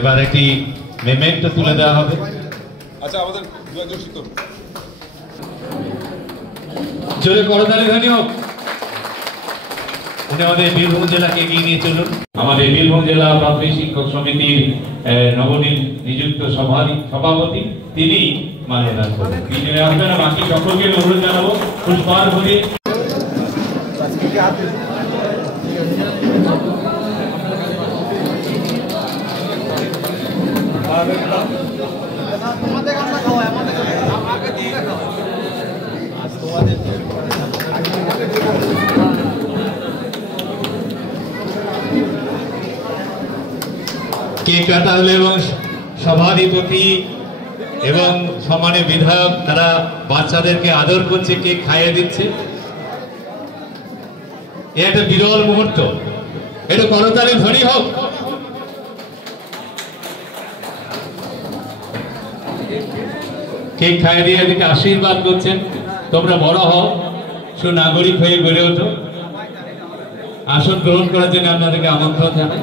এবার একটি মেমেন্টো তুলে দেওয়া হবে। আচ্ছা, আমাদের জোরে করতালি ধ্বনি হোক। উনি আমাদের বীরভূম জেলাকে এগিয়ে নিয়ে চলুন। আমাদের বীরভূম জেলা প্রাথমিক শিক্ষক সমিতির নিযুক্ত সভাপতি তিনি মাল্যদান করবেন। তিনি আসবেন, বাকি সকলকে অনুরোধ জানাবো পুষ্পার ভরে কেক কাটা হলো এবং সভাধিপতি এবং সম্মানীয় বিধায়ক তারা বাচ্চাদেরকে আদর করছে, কেক খাইয়ে দিচ্ছে। একটা বিরল মুহূর্ত, এটা করতালি ধ্বনি হোক। কেক খাইয়ে দিয়ে এদিকে আশীর্বাদ করছেন, তোমরা বড় হও, সুনাগরিক হয়ে গড়ে ওঠো। আসন গ্রহণ করার জন্য আপনাদেরকে আমন্ত্রণ জানাই।